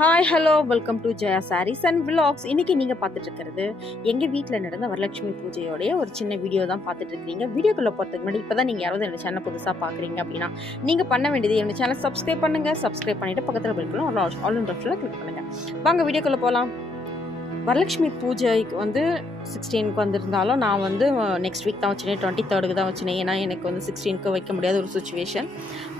Hi hello welcome to Jaya sarees and vlogs. இன்னைக்கு நீங்கள் பார்த்துட்டு இருக்கிறது எங்கள் வீட்டில் நடந்த வரலட்சுமி பூஜையோடைய ஒரு சின்ன வீடியோ தான் பார்த்துட்டு இருக்கீங்க. வீடியோக்குள்ளே போகிறதுக்கு முன்னாடி இப்போ தான் நீங்கள் யாராவது என்னோட சேனல் புதுசாக பார்க்குறீங்க அப்படின்னா நீங்கள் பண்ண வேண்டியது என்னோட சேனல் சப்ஸ்கிரைப் பண்ணுங்கள். சப்ஸ்கிரைப் பண்ணிவிட்டு பக்கத்தில் போய்க்கலாம் ஆல் இன் ஆப்ஷனில் கிளிக் பண்ணுங்கள். வாங்க வீடியோக்குள்ளே போகலாம். வரலட்சுமி பூஜைக்கு வந்து 16க்கு வந்திருந்தாலும் நான் வந்து நெக்ஸ்ட் வீக் தான் வச்சுனேன், 23rd தான் வச்சுனேன். ஏன்னா எனக்கு வந்து 16க்கு வைக்க முடியாத ஒரு சுச்சுவேஷன்.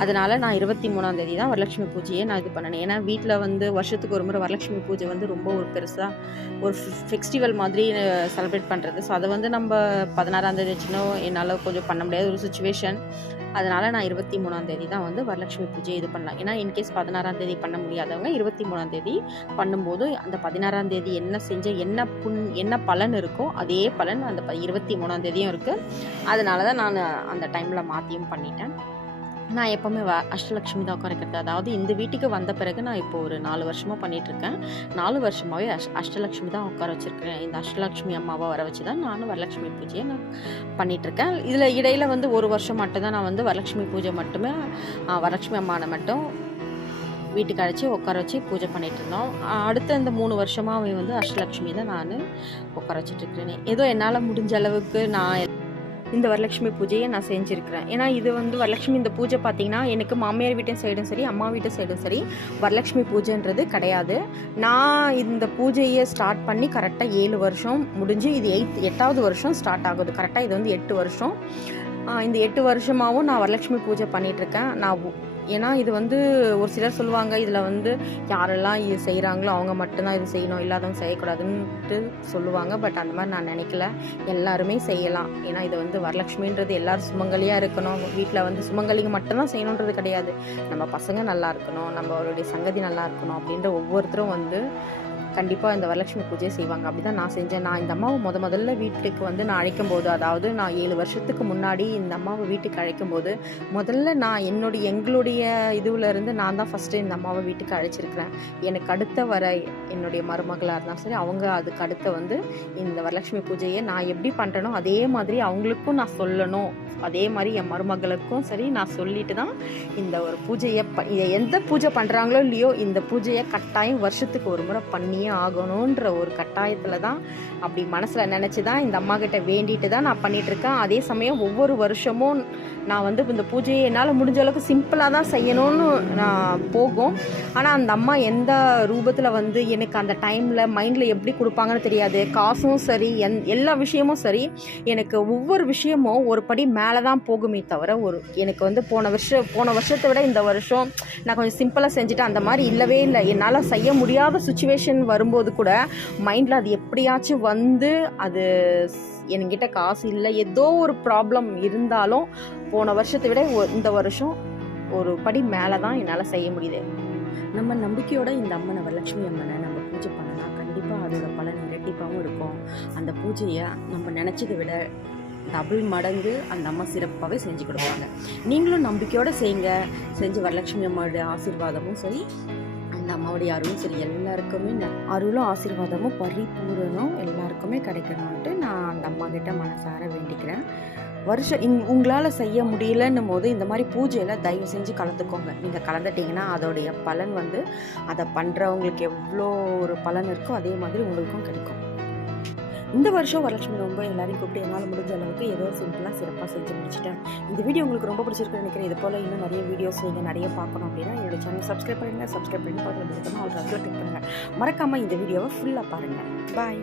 அதனால் நான் 23ஆம் தேதி தான் வரலட்சுமி பூஜையை நான் இது பண்ணினேன். ஏன்னா வீட்டில் வந்து வருஷத்துக்கு ஒரு முறை வரலட்சுமி பூஜை வந்து ரொம்ப ஒரு பெருசாக ஒரு ஃபெஸ்டிவல் மாதிரி செலிப்ரேட் பண்ணுறது. ஸோ அதை வந்து நம்ம 16ஆம் தேதி வச்சுனோ என்னால் கொஞ்சம் பண்ண முடியாத ஒரு சுச்சுவேஷன். அதனால் நான் 23ஆம் தேதி தான் வந்து வரலட்சுமி பூஜை இது பண்ணலாம். ஏன்னா இன்கேஸ் 16ஆம் தேதி பண்ண முடியாதவங்க 23ஆம் தேதி பண்ணும்போது அந்த 16ஆம் தேதி என்ன செஞ்ச என்ன பலன் இருக்கோ அதே பலன் அந்த 23ஆம் தேதியும் இருக்குது. அதனால தான் நான் அந்த டைமில் மாற்றியும் பண்ணிட்டேன். நான் எப்போவுமே அஷ்டலக்ஷ்மி தான் உட்காரிக்கிறது. அதாவது இந்த வீட்டுக்கு வந்த பிறகு நான் இப்போ ஒரு 4 வருஷமாக பண்ணிகிட்ருக்கேன். 4 வருஷமாகவே அஷ்டலக்ஷ்மி தான் உட்கார வச்சுருக்கேன். இந்த அஷ்டலக்ஷ்மி அம்மாவை வர வச்சு தான் நானும் வரலட்சுமி பூஜையை நான் பண்ணிகிட்ருக்கேன். இதில் இடையில் வந்து ஒரு வருஷம் மட்டும்தான் நான் வந்து வரலட்சுமி பூஜை மட்டுமே வரலட்சுமி அம்மாவை மட்டும் வீட்டுக்கு அழைச்சி உட்கார வச்சு பூஜை பண்ணிகிட்டு இருந்தோம். அடுத்த இந்த 3 வருஷமாகவே வந்து அஷ்டலக்ஷ்மி தான் நான் உட்கார வச்சுட்ருக்கிறேன். ஏதோ என்னால் முடிஞ்ச அளவுக்கு நான் இந்த வரலட்சுமி பூஜையை நான் செஞ்சுருக்கிறேன். ஏன்னா இது வந்து வரலட்சுமி இந்த பூஜை பார்த்திங்கன்னா எனக்கு மாமியார் வீட்டு சைடும் சரி அம்மா வீட்டு சைடும் சரி வரலட்சுமி பூஜைன்றது கிடையாது. நான் இந்த பூஜையை ஸ்டார்ட் பண்ணி கரெக்டாக 7 வருஷம் முடிஞ்சு இது 8வது வருஷம் ஸ்டார்ட் ஆகுது. கரெக்டாக இது வந்து 8 வருஷம். இந்த 8 வருஷமாகவும் நான் வரலட்சுமி பூஜை பண்ணிகிட்ருக்கேன். ஏன்னா இது வந்து ஒரு சிலர் சொல்லுவாங்க இதில் வந்து யாரெல்லாம் இது செய்கிறாங்களோ அவங்க மட்டும்தான் இது செய்யணும், இல்லாதவங்க செய்யக்கூடாதுன்ட்டு சொல்லுவாங்க. பட் அந்த மாதிரி நான் நினைக்கல, எல்லாருமே செய்யலாம். ஏன்னா இது வந்து வரலட்சுமின்றது எல்லோரும் சுமங்கலியாக இருக்கணும், வீட்டில் வந்து சுமங்கலிங்க மட்டும்தான் செய்யணுன்றது கிடையாது. நம்ம பசங்க நல்லா இருக்கணும், நம்மளுடைய சங்கதி நல்லா இருக்கணும் அப்படின்ற ஒவ்வொருத்தரும் வந்து கண்டிப்பாக இந்த வரலட்சுமி பூஜையை செய்வாங்க. அப்படி தான் நான் செஞ்சேன். நான் இந்த அம்மாவை முதல்ல வீட்டுக்கு வந்து நான் அழைக்கும்போது, அதாவது நான் 7 வருஷத்துக்கு முன்னாடி இந்த அம்மாவை வீட்டுக்கு அழைக்கும்போது முதல்ல நான் எங்களுடைய இதுவிலேருந்து நான் தான் ஃபஸ்ட்டு இந்த அம்மாவை வீட்டுக்கு அழைச்சிருக்கிறேன். எனக்கு அடுத்த வர என்னுடைய மருமகளாக இருந்தாலும் சரி அவங்க அதுக்கு அடுத்த வந்து இந்த வரலட்சுமி பூஜையை நான் எப்படி பண்ணுறேனோ அதே மாதிரி அவங்களுக்கும் நான் சொல்லணும், அதே மாதிரி என் மருமகளுக்கும் சரி நான் சொல்லிட்டு தான் இந்த ஒரு பூஜையை இதை எந்த பூஜை பண்ணுறாங்களோ இல்லையோ இந்த பூஜையை கட்டாயம் வருஷத்துக்கு ஒரு முறை பண்ணியே ஆகணுன்ற ஒரு கட்டாயத்தில் தான் அப்படி மனசில் நினச்சி தான் இந்த அம்மா கிட்ட வேண்டிட்டு தான் நான் பண்ணிகிட்ருக்கேன். அதே சமயம் ஒவ்வொரு வருஷமும் நான் வந்து இந்த பூஜையை என்னால் முடிஞ்ச அளவுக்கு சிம்பிளாக தான் செய்யணும்னு நான் போகும். ஆனால் அந்த அம்மா எந்த ரூபத்தில் வந்து எனக்கு அந்த டைமில் மைண்டில் எப்படி கொடுப்பாங்கன்னு தெரியாது. காசும் சரி எல்லா விஷயமும் சரி எனக்கு ஒவ்வொரு விஷயமும் ஒரு படி மேலே தான் போகுமே தவிர எனக்கு வந்து போன வருஷத்தை விட இந்த வருஷம் நான் கொஞ்சம் சிம்பிளாக செஞ்சுட்டேன் அந்த மாதிரி இல்லவே இல்லை. என்னால் செய்ய முடியாத சுச்சுவேஷன் வரும்போது கூட மைண்டில் அது எப்படியாச்சும் வந்து அது என்கிட்ட காசு இல்லை ஏதோ ஒரு ப்ராப்ளம் இருந்தாலும் போன வருஷத்தை விட இந்த வருஷம் ஒரு படி மேலே தான் என்னால் செய்ய முடியுது. நம்ம நம்பிக்கையோட இந்த அம்மனை வரலட்சுமி அம்மனை நம்ம பூஜை பண்ணலாம், கண்டிப்பாக அதோட பலன் இரட்டிப்பாகவும் இருக்கும். அந்த பூஜையை நம்ம நினச்சதை விட டபுள் மடங்கு அந்த அம்மா சிறப்பாகவே செஞ்சு கொடுப்பாங்க. நீங்களும் நம்பிக்கையோடு செஞ்சு வரலட்சுமி அம்மாவோட ஆசீர்வாதமும் சரி அந்த அம்மாவுடைய அருளும் சரி எல்லாருக்குமே அருளும் ஆசீர்வாதமும் பரிபூரணம் எல்லாருக்குமே கிடைக்கணும்ட்டு நான் அந்த அம்மா கிட்ட மனசார வேண்டிக்கிறேன். உங்களால் செய்ய முடியலன்னும் போது இந்த மாதிரி பூஜையில் தயவு செஞ்சு கலந்துக்கோங்க. நீங்கள் கலந்துட்டிங்கன்னா அதோடைய பலன் வந்து அதை பண்ணுறவங்களுக்கு எவ்வளோ ஒரு பலன் இருக்கோ அதே மாதிரி உங்களுக்கும் கிடைக்கும். இந்த வருஷம் வரலட்சுமி ரொம்ப எல்லாரையும் கூப்பிட்டு என்னால் முடிஞ்ச அளவுக்கு ஏதோ சிம்பிளாக சிறப்பாக செஞ்சு முடிச்சிட்டேன். இந்த வீடியோ உங்களுக்கு ரொம்ப பிடிச்சிருக்குன்னு நினைக்கிறேன். இது போல் இன்னும் நிறைய வீடியோஸ் நீங்கள் நிறைய பார்க்கணும் அப்படின்னா என்னோட சேனல் சப்ஸ்கிரைப் பண்ணுங்கள். சப்ஸ்கிரைப் பண்ணி பக்கத்தில் ஆல் கிளிக் பண்ணுங்கள். மறக்காமல் இந்த வீடியோவை ஃபுல்லாக பாருங்கள். பாய்.